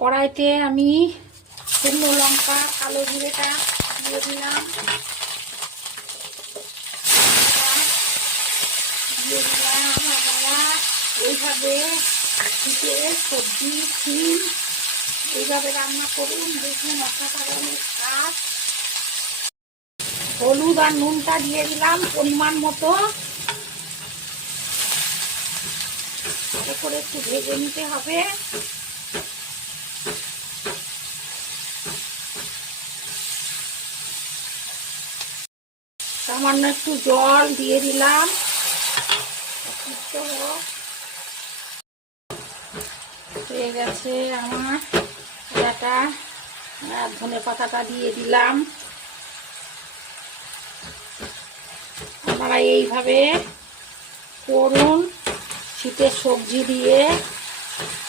কড়াইতে আমি শুকনো লঙ্কা কালো জিরেটা দিয়ে দিলাম, আপনারা এইভাবে শীতের সবজি শিম এইভাবে রান্না করুন, দেখুন অসাধারণ স্বাদ। হলুদ আর নুনটা দিয়ে দিলাম পরিমাণ মতো, ভালো করে একটু ভেজে নিতে হবে। সামান্য একটু জল দিয়ে দিলাম, হয়ে গেছে আমার এটা। ধনে পাতাটা দিয়ে দিলাম। আপনারা এইভাবে করুন শীতের সবজি দিয়ে।